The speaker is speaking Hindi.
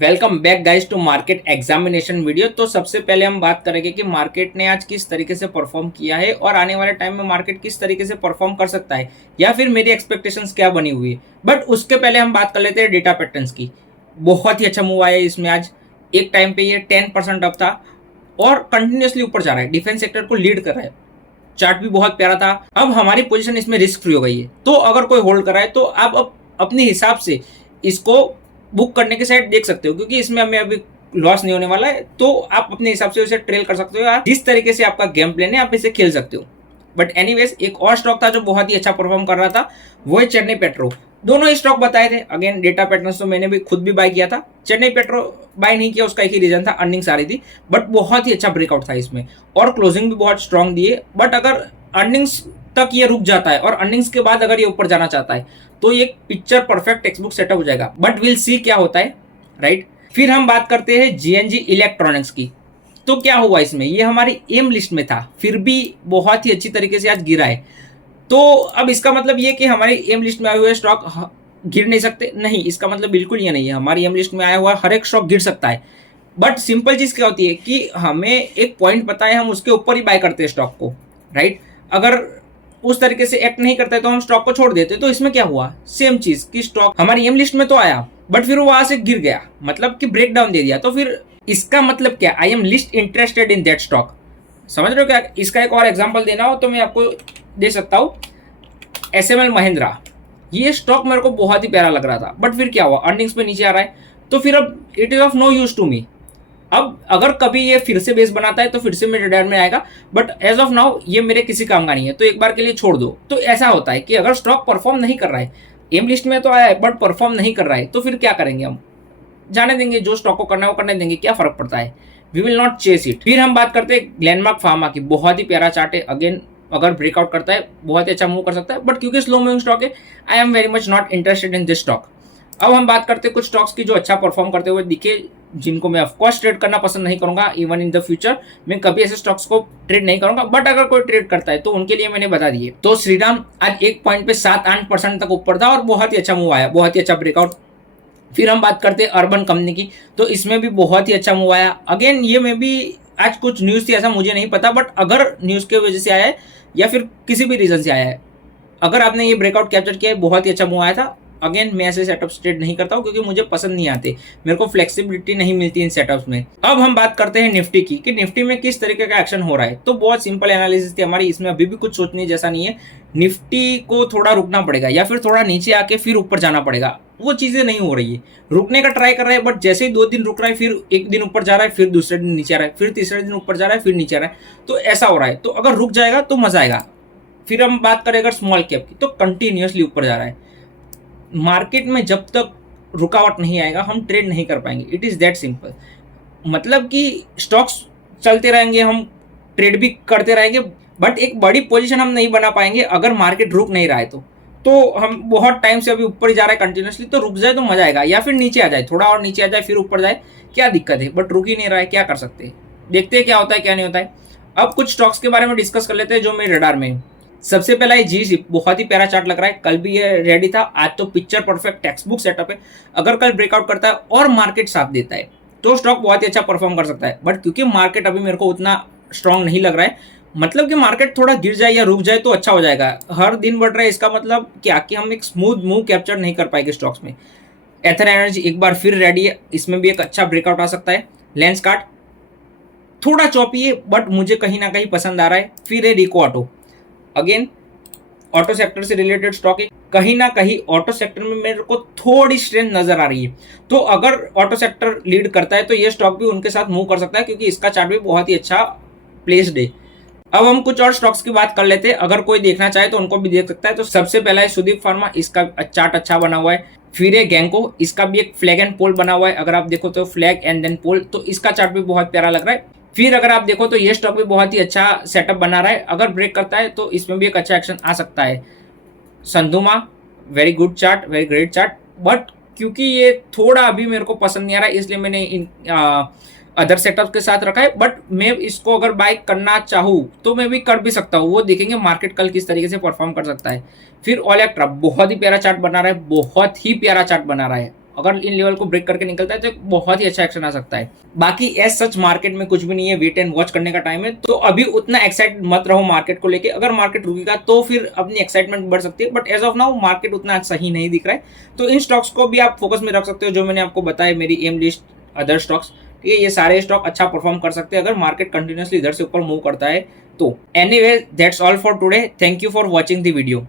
Welcome back guys to market examination video. तो सबसे पहले हम बात करेंगे कि मार्केट ने आज किस तरीके से परफॉर्म किया है और आने वाले टाइम में मार्केट किस तरीके से परफॉर्म कर सकता है या फिर मेरी एक्सपेक्टेशंस क्या बनी हुई है। बट उसके पहले हम बात कर लेते हैं डेटा पैटर्न्स की। बहुत ही अच्छा मूव आया है इसमें। आज एक टाइम पे ये 10% अप था और कंटिन्यूसली ऊपर जा रहा है, डिफेंस सेक्टर को लीड कर रहा है। चार्ट भी बहुत प्यारा था। अब हमारी पोजीशन इसमें रिस्क फ्री हो गई है, तो अगर कोई होल्ड कर रहा है तो आप अब अपने हिसाब से इसको बुक करने के साइड देख सकते हो, क्योंकि इसमें हमें अभी लॉस नहीं होने वाला है। तो आप अपने हिसाब से उसे ट्रेल कर सकते हो या जिस तरीके से आपका गेम प्लान है आप इसे खेल सकते हो। बट एनीवेज, एक और स्टॉक था जो बहुत ही अच्छा परफॉर्म कर रहा था, वो है चेन्नई पेट्रो। दोनों ही स्टॉक बताए थे। अगेन डेटा पैटर्न्स तो मैंने भी खुद भी बाय किया था। चेन्नई पेट्रो बाय नहीं किया, उसका एक ही रीजन था, अर्निंग्स आ रही थी। बट बहुत ही अच्छा ब्रेकआउट था इसमें और क्लोजिंग भी बहुत स्ट्रांग दिए। बट अगर अर्निंग्स तक ये रुक जाता है और अर्निंग्स के बाद अगर ये ऊपर जाना चाहता है तो ये picture perfect text book setup हो जाएगा। बट विल सी क्या होता है, राइट। फिर हम बात करते हैं जीएनजी इलेक्ट्रॉनिक्स की। तो क्या हुआ इसमें, ये हमारी एम लिस्ट में था, फिर भी बहुत ही अच्छी तरीके से आज गिरा है। तो अब इसका मतलब ये कि हमारी एम लिस्ट में आए हुए स्टॉक गिर नहीं सकते, नहीं, इसका मतलब बिल्कुल ये नहीं है। हमारी एम लिस्ट में आया हुआ हर एक स्टॉक गिर सकता है। बट सिंपल चीज क्या होती है कि हमें एक पॉइंट पता है, हम उसके ऊपर ही बाय करते हैं स्टॉक को, राइट। अगर उस तरीके से एक्ट नहीं करते तो हम स्टॉक को छोड़ देते। तो इसमें क्या हुआ, सेम चीज कि स्टॉक हमारी एम लिस्ट में तो आया बट फिर वो वहां से गिर गया, मतलब कि ब्रेक डाउन दे दिया। तो फिर इसका मतलब क्या, I am list interested in that stock. समझ रहे हो क्या। इसका एक और एग्जांपल देना हो तो मैं आपको दे सकता हूँ, एसएमएल महिंद्रा। ये स्टॉक मेरे को बहुत ही प्यारा लग रहा था, बट फिर क्या हुआ, अर्निंग्स पे नीचे आ रहा है। तो फिर अब it is of no use to me. अब अगर कभी ये फिर से बेस बनाता है तो फिर से मेरे रडार में आएगा, बट एज ऑफ नाउ ये मेरे किसी काम का नहीं है, तो एक बार के लिए छोड़ दो। तो ऐसा होता है कि अगर स्टॉक परफॉर्म नहीं कर रहा है, एम लिस्ट में तो आया है बट परफॉर्म नहीं कर रहा है, तो फिर क्या करेंगे, हम जाने देंगे। जो स्टॉक को करना है वो करने देंगे, क्या फर्क पड़ता है। We will not chase it. फिर हम बात करते हैं ग्लेनमार्क फार्मा की। बहुत ही प्यारा चार्ट है। अगेन अगर ब्रेकआउट करता है बहुत ही अच्छा मूव कर सकता है, बट क्योंकि स्लो मूविंग स्टॉक है, I am very much not interested in this stock. अब हम बात करते हैं कुछ स्टॉक्स की जो अच्छा परफॉर्म करते हुए दिखे, जिनको मैं ऑफकोर्स ट्रेड करना पसंद नहीं करूंगा। इवन इन द फ्यूचर मैं कभी ऐसे स्टॉक्स को ट्रेड नहीं करूंगा, बट अगर कोई ट्रेड करता है तो उनके लिए मैंने बता दिए। तो श्रीराम आज एक पॉइंट पे 7-8% तक ऊपर था और बहुत ही अच्छा मूव आया, बहुत ही अच्छा ब्रेकआउट। फिर हम बात करते हैं अर्बन कंपनी की। तो इसमें भी बहुत ही अच्छा मूव आया। अगेन ये में भी आज कुछ न्यूज थी, ऐसा मुझे नहीं पता, बट अगर न्यूज की वजह से आया है या फिर किसी भी रीजन से आया है, अगर आपने ये ब्रेकआउट कैप्चर किया है, बहुत ही अच्छा मूव आया था। अगेन मैं ऐसे सेटअप ट्रेड नहीं करता हूँ क्योंकि मुझे पसंद नहीं आते, मेरे को फ्लेक्सिबिलिटी नहीं मिलती इन सेटअप्स में। अब हम बात करते हैं निफ्टी की कि निफ्टी में किस तरीके का एक्शन हो रहा है। तो बहुत सिंपल एनालिसिस थी हमारी, इसमें अभी भी कुछ सोचने जैसा नहीं है। निफ्टी को थोड़ा रुकना पड़ेगा या फिर थोड़ा नीचे आके फिर ऊपर जाना पड़ेगा, वो चीजें नहीं हो रही है। रुकने का ट्राई कर रहा है, बट जैसे ही 2 दिन रुक रहा है, फिर एक दिन ऊपर जा रहा है, फिर दूसरे दिन नीचे आ रहा है, फिर तीसरे दिन ऊपर जा रहा है, फिर नीचे आ रहा है। तो ऐसा हो रहा है। तो अगर रुक जाएगा तो मजा आएगा। फिर हम बात करें अगर स्मॉल कैप की, तो कंटिन्यूसली ऊपर जा रहा है। मार्केट में जब तक रुकावट नहीं आएगा हम ट्रेड नहीं कर पाएंगे। It is that simple. मतलब कि स्टॉक्स चलते रहेंगे, हम ट्रेड भी करते रहेंगे, बट एक बड़ी पोजीशन हम नहीं बना पाएंगे अगर मार्केट रुक नहीं रहा है। तो हम बहुत टाइम से अभी ऊपर ही जा रहा है कंटिन्यूसली, तो रुक जाए तो मजा आएगा, या फिर नीचे आ जाए, थोड़ा और नीचे आ जाए फिर ऊपर जाए, क्या दिक्कत है। बट रुक ही नहीं रहा है, क्या कर सकते हैं। देखते हैं क्या होता है क्या नहीं होता है। अब कुछ स्टॉक्स के बारे में डिस्कस कर लेते हैं जो मेरे रडार में है। सबसे पहला है जी शिप। बहुत ही प्यारा चार्ट लग रहा है। कल भी ये रेडी था, आज तो picture perfect text book setup है। अगर कल ब्रेकआउट करता है और मार्केट साथ देता है तो स्टॉक बहुत ही अच्छा परफॉर्म कर सकता है। बट क्योंकि मार्केट अभी मेरे को उतना स्ट्रांग नहीं लग रहा है, मतलब कि मार्केट थोड़ा गिर जाए या रुक जाए तो अच्छा हो जाएगा। हर दिन बढ़ रहा है, इसका मतलब क्या कि हम एक स्मूथ मूव कैप्चर नहीं कर पाएंगे स्टॉक्स में। एथर एनर्जी एक बार फिर रेडी है, इसमें भी एक अच्छा ब्रेकआउट आ सकता है। लेंसकार्ट थोड़ा चौपी है बट मुझे कहीं ना कहीं पसंद आ रहा है। फिर है रिको ऑटो। अगेन ऑटो सेक्टर से रिलेटेड स्टॉक है, कहीं ना कहीं ऑटो सेक्टर में मेरे को थोड़ी स्ट्रेंथ नजर आ रही है। तो अगर ऑटो सेक्टर लीड करता है तो ये स्टॉक भी उनके साथ मूव कर सकता है, क्योंकि इसका चार्ट भी बहुत ही अच्छा प्लेस्ड है। अब हम कुछ और स्टॉक्स की बात कर लेते हैं, अगर कोई देखना चाहे तो उनको भी देख सकता है। तो सबसे पहला है सुदीप फार्मा, इसका चार्ट अच्छा बना हुआ है। फिर है गैंको, इसका भी एक फ्लैग एंड पोल बना हुआ है। अगर आप देखो तो फ्लैग एंड देन पोल, तो इसका चार्ट भी बहुत प्यारा लग रहा है। फिर अगर आप देखो तो ये स्टॉक भी बहुत ही अच्छा सेटअप बना रहा है, अगर ब्रेक करता है तो इसमें भी एक अच्छा एक्शन आ सकता है। संधुमा, very good chart, very great chart, but क्योंकि ये थोड़ा अभी मेरे को पसंद नहीं आ रहा है इसलिए मैंने इन अदर सेटअप के साथ रखा है। बट मैं इसको अगर बाय करना चाहूँ तो मैं भी कर भी सकता हूँ, वो देखेंगे मार्केट कल किस तरीके से परफॉर्म कर सकता है। फिर ओलेक्ट्रा बहुत ही प्यारा चार्ट बना रहा है, बहुत ही प्यारा चार्ट बना रहा है। अगर इन लेवल को ब्रेक करके निकलता है तो एक बहुत ही अच्छा एक्शन आ सकता है। बाकी एज सच मार्केट में कुछ भी नहीं है, वेट एंड वॉच करने का टाइम है। तो अभी उतना एक्साइट मत रहो मार्केट को लेके, अगर मार्केट रुकेगा तो फिर अपनी एक्साइटमेंट बढ़ सकती है, but as of now market उतना सही नहीं दिख रहा है। तो इन स्टॉक्स को भी आप फोकस में रख सकते हो, जो मैंने आपको बताया मेरी एम लिस्ट अदर स्टॉक्स। ठीक है, ये सारे स्टॉक अच्छा परफॉर्म कर सकते हैं अगर मार्केट कंटिन्यूसली इधर से ऊपर मूव करता है तो। Anyway that's all for today, thank you for watching the video.